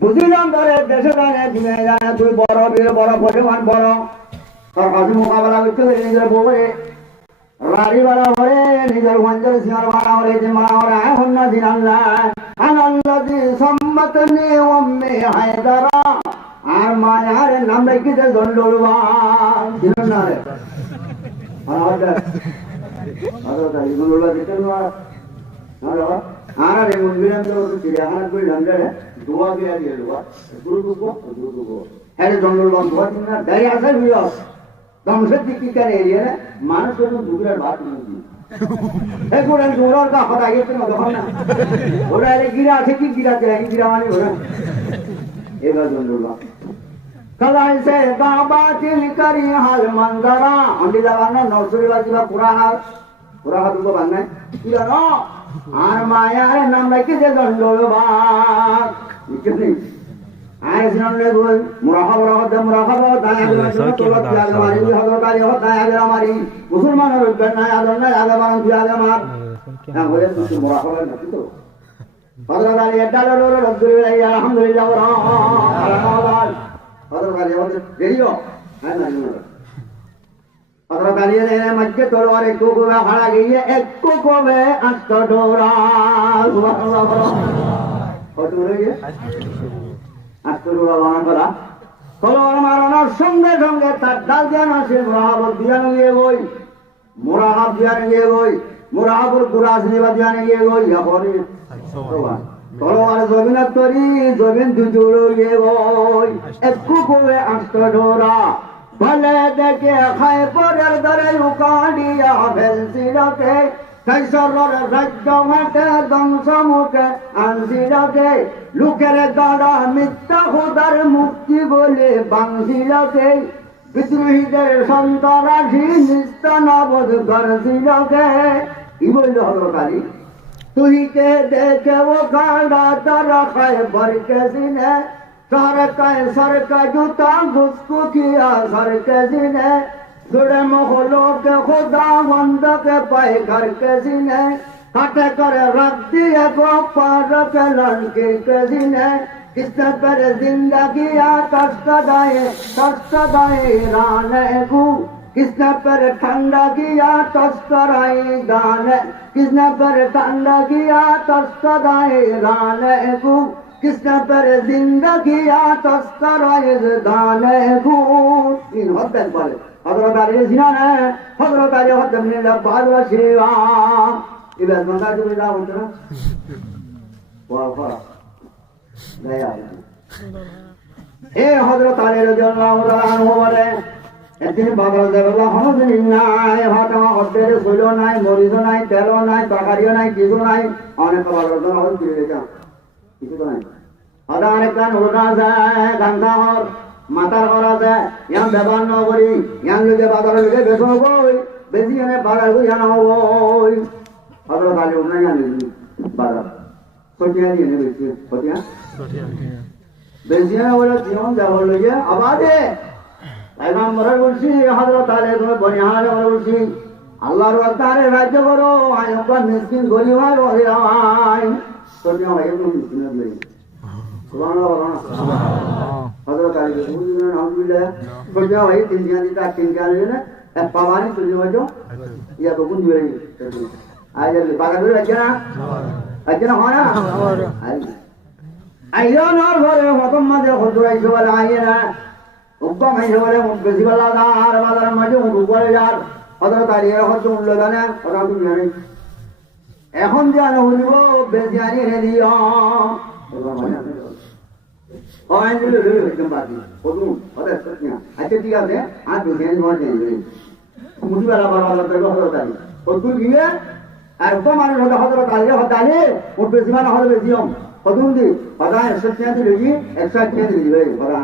বুঝিলাম ধরে দেশে জানে দিনে জানে তুই বড় বীর বড় পরিমাণ বড় তোর কাছে মোকাবেলা করতে নিজের বউরে রাড়ি বাড়া হরে নিজের মঞ্জল সিংহার বাড়া হরে যে মা হরে হন্না দিন আল্লাহ আনাল্লাদি সম্মত নে ওম্মে হায়দারা আর মায়ারে নাম রেখেছে দণ্ডলবা দিন না রে দণ্ডলবা দিতে না আরে মুন্দিরাম তো চিড়িয়াখানা করে লন্ডনে দোয়া দিয়া দিয়ে দোয়া দুর্গো হ্যাঁ দণ্ডলবা দোয়া দিন না দাঁড়িয়ে আসার বিয় ধ্বংসের দিকে কেন এরিয়ে মানুষ কোনো দুপুরের ভাত নিয়ে এখন দৌড়ার কা হতা গেছে না তখন না ওরা এলে গিরা আছে কি গিরাতে গিরা মানে ওরা এবার দণ্ডলবা কলাই সে বাবা তিল করি হাল মন্দরা অন্ডিলা বানা নরসরি বাজিবা পুরা হাল দুটো বানায় কি জানো আর মায়ার নাম রাখি যে দণ্ডলবা বুঝলি আয় সিনালে বল মুরাহাবা দায়া তোলা মারি হদকারি হদায়া মারি মুসলমানের গন্না আদন্না আগে বারণ দিয়া আগে মার হ্যাঁ বলে তুই মুরাহাবা নাকি তো হযরত আলী আদাললো রব্বুল আলহামদুলিল্লাহ আলহামদুলিল্লাহ হযরত আলী বলে দেরিও হ্যাঁ না হযরত আলী ने मस्जिद तलवार एक को खड़ा गई है एक को में अस्त डोरा सुभान अल्लाह और तो रही है আত্মরূপা বানান করা তলোয়ার মারানোর সঙ্গে সঙ্গে তার ডাল দিয়ে আসে মোরাহাবর দিয়ানো গিয়ে গই মোরাহাব দিয়ানো গিয়ে গই মোরাহাবর কুরাস নিবা দিয়ানো গিয়ে গই এখন তলোয়ার জমিনের তরি জমিন দুজুড়ো গিয়ে গই একটু করে আষ্ট ডোরা ভলে দেখে খায় পরের দরে উকাড়িয়া ফেলছিলকে কৈশোরের রাজ্য মাঠে ধ্বংস মুখে আনছিলকে লোকের দ্বারা মিথ্যা খোদার মুক্তি বলে বাংছিলকে বিদ্রোহীদের সন্ত্রাসী নিস্তানাবোধ করছিলকে কি বলল হযরত আলী তুই কে দেখে ও কাঁড়া তারা খায় বরকে সিনে सरका जूता घुसको किया सर के सीने जुड़े मोहलों के खुदा बंद के पाए घर के सीने हटे कर रख दिए को पार के लड़के के सीने किसने पर जिंदगी कष्ट दाए राने गु किसने पर ठंडा किया तस्कराई गाने किसने पर ठंडा किया तस्कराई राने गु किसने पर जिंदगी तस्कराए दाने गुण इन हद पर हजरत अली जिनाने हजरत अली हद में लबाद व शिवा इधर मंगा जो मिला उतना वाह वाह गया ए हजरत अली रज़ियल्लाहु ताआला अन्हु बोले একদিন বাবার দেবলা হনদিন নাই হাটা হদ্দের সইলো নাই মরিদো নাই তেলো নাই তরকারিও নাই কিছু নাই অনেক বাবার দেবলা হল দিয়ে যা কিছু তো নাই আদার কান ওটা যায় গান্ধার মাতার করা যায় ইয়াম ব্যবহার ন করি ইয়াম লোকে বাজারে লোকে বেচো গই বেশি এনে বাজার করি আনা হই আদার বালি উনা জানি বাজার সটিয়া নিয়ে বেশি সটিয়া বেশি না বলে জীবন যাব লগে আবাদে পয়গম্বর বলছি হযরত আলী তুমি বনিহারে বলছি আল্লাহর ওয়াক্তারে রাজ্য করো আয়বা মিসকিন গরিব আর হই সটিয়া ভাই তুমি মিসকিন লই সুবহানাল্লাহ হযরত আলী বুঝলেন আলহামদুলিল্লাহ সটিয়া ভাই তিন দিন না এক পাওয়ানি চলে যাও ইয়া তো কোন দিবে আজ বাগা ধরে রাখছে না হয় না আইলো নর ঘরে হতম মাঝে হজরাইছো বলে আইরা উব্বা মাইছো বলে বেশি বলা না আর বাজার মাঝে উপরে যার হযরত আলী এর হচ্ছে উল্ল জানে ওরা তুমি জানেন এখন যে আনো হইব বেশি আনি হেলিও ওই দিলে একদম বাকি ওদু ওদের সত্যিয়া আচ্ছা ঠিক আছে আর বেশি আনি মনে নেই মুদি বেলা বলা তো হযরত আলী ওদু গিয়ে আর তো মানুষ হযরত আলী ও বেশি মানে হলো বেশিও কদুন দি পাদা 100 দিলে কি 100 দিলে ভাই পাদা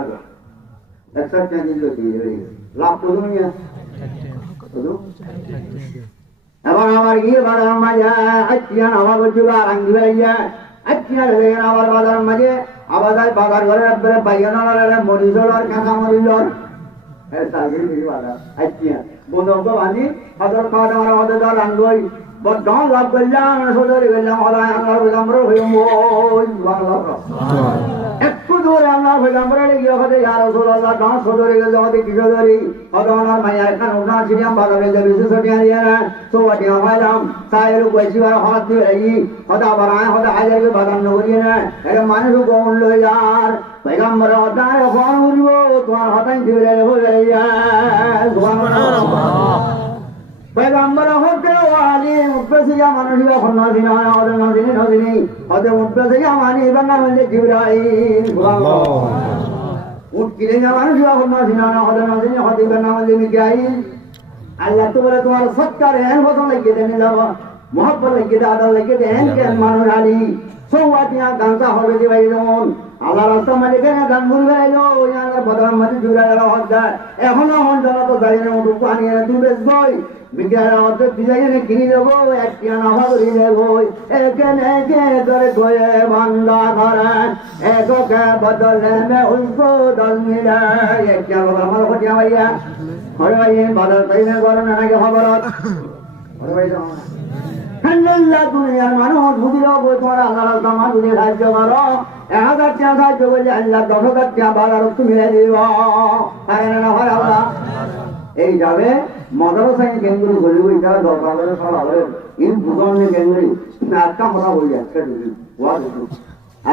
100 দিলে ভাই লাভ কদুন নিয়া কদুন এবার আমার গিয়ে বাজার মাঝে আচ্ছিয়ান আমার বলছিল আঙ্গি ভাইয়া আচ্ছিয়ান রে আমার বাজার মাঝে আবার বাজার ঘরে আপনারা বাইয়ানারা মরিজল আর কাঁচা মরিজল এ তাগির দিই বাজার আচ্ছিয়ান বন্ধুকে বাঁধি হযরত খাওয়া আমার আমাদের দল আঙ্গই বর্তমান লাভ করলাম সদরে গেলাম হলায় আল্লাহ বিলম্বর হইম একটু দূরে আল্লাহ বিলম্বরে গিয়ে হতে আর রসুল্লাহ গাঁ সদরে গেল হতে কিশোরী হতে ওনার মাইয়া এখানে উঠা ছিলাম বাজারে যে বিশেষ টিয়া দিয়ে না সোয়াটি হলাম সাহের বৈশিবার হাত দিয়ে এই হতে আবার আয় হতে হাজার বাদান করিয়ে না এটা মানুষ গৌন লই যার पैगंबर होता है कौन उड़ियो तुम्हारा हतन जीवरे हो गया पैगंबर होते वाली मुक्तसिया मनुष्य खन्ना दिना और नदिनी नदिनी होते मुक्तसिया मानी बंगा मंजे जिब्राइल उठ किले जा मनुष्य खन्ना दिना और नदिनी होते बंगा मंजे मिकाइल अल्लाह तुम्हारा सत्कार है बतो लगे देने लगा मोहब्बत लगे दादा लगे देन के मानो डाली सोवातिया गांसा होवे दी भाई दोन আল্লাহ রাস্তা মালিকে না গান ভুল গেলো ইয়ার বদর মধ্যে জুড়ে গেল হদ্দা এখনো হন জনা তো দাইনে মতো পানি এনে তুই বেচবই বিজ্ঞান হতে ডিজাইনে কিনে দেবো একটি নাভা ধরে দেবো এখানে একে করে গয়ে বান্দা ধরে এককে বদলে মে উল্টো দল মিলে একটি আমার হটিয়া ভাইয়া হরে ভাই বদল তাইনে করে না নাকি খবরত হরে ভাই আল্লাহ দুনিয়ার মানুষ বুঝিল বই তোমার আল্লাহ রাস্তা মা বুঝে সাহায্য করো 1000 টাকা সাহায্য করলে আল্লাহ 10,000 টাকা বাজার তুমি মিলে দিব তাই না হয় আল্লাহ এই যাবে মাদ্রাসায় কেন্দ্র গলি ওই যারা দরকার করে সব হবে ইন বুঝনে কেন্দ্র না একটা কথা বলি একটা দিন ওয়াজ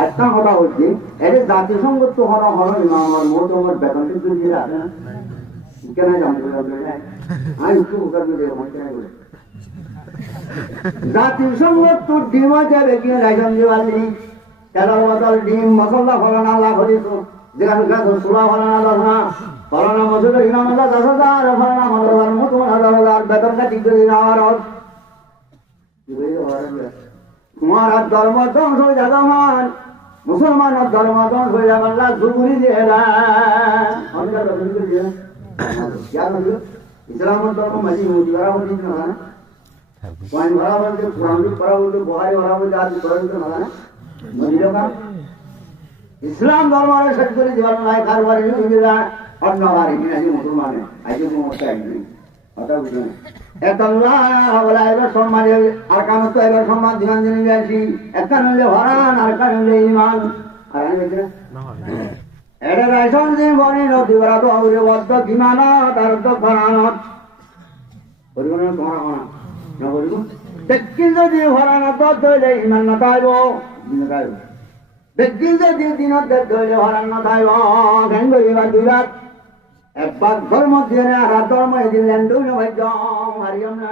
একটা কথা হচ্ছে এর জাতিসংঘ তো হরা হলো না আমার মোট আমার বেতন কিন্তু দিয়ে আছে না কেন জানতে পারবে না আমি একটু উত্তর দিয়ে মনে করে জাতিসংঘ তো ডিম যাবে কি লাইসেন্স দিওয়ালি তেলার বদল ডিম মশলা ফলানা লাখ হরিস যেখানে সুরা ফলানা দশনা ফলানা মসুদ ইমাম 10,000 ফলানা মদরবার মতো 10,000 বেতন কাটি করে নেওয়ার তোমার ধর্ম ধ্বংস হয়ে যাবে মান মুসলমানের ধর্ম ধ্বংস হয়ে যাবে আল্লাহ জুগুরি দিয়ে ইসলামের ধর্ম মাঝি মুদি করা উচিত না পয়েন্ট ভরা বলতে পুরানি করা বলতে বহারি ভরা বলতে আর করা বলতে না বুঝলো না ইসলাম ধর্মের সত্যি জীবন নাই কারবারি বুঝলা অন্য বাড়ি কিনা যে মুসলমানে আইজে মোটা একদিন কথা বুঝলো না এত আল্লাহ বলা এবার সম্মান আর কাম তো এবার সম্মান দিন দিন যাচ্ছি একটা নইলে হরান আর একটা নইলে ইমান আর আমি বলছি এটা রাইসন দিন বনি নদী বরা তো আউরে বদ্ধ কিমানত আর তো ফরানত পরিমাণ তোমার হনা না বলিব দেখকিল যদি হরানত দইলে ইমান না পাইব দিন পাইব দেখকিল যদি দিনত দইলে হরান না পাইব কেন করিবা দুরাত একবার ধর্ম দিয়ে আর ধর্ম দিলেন দুই নয় জম হারিয়াম না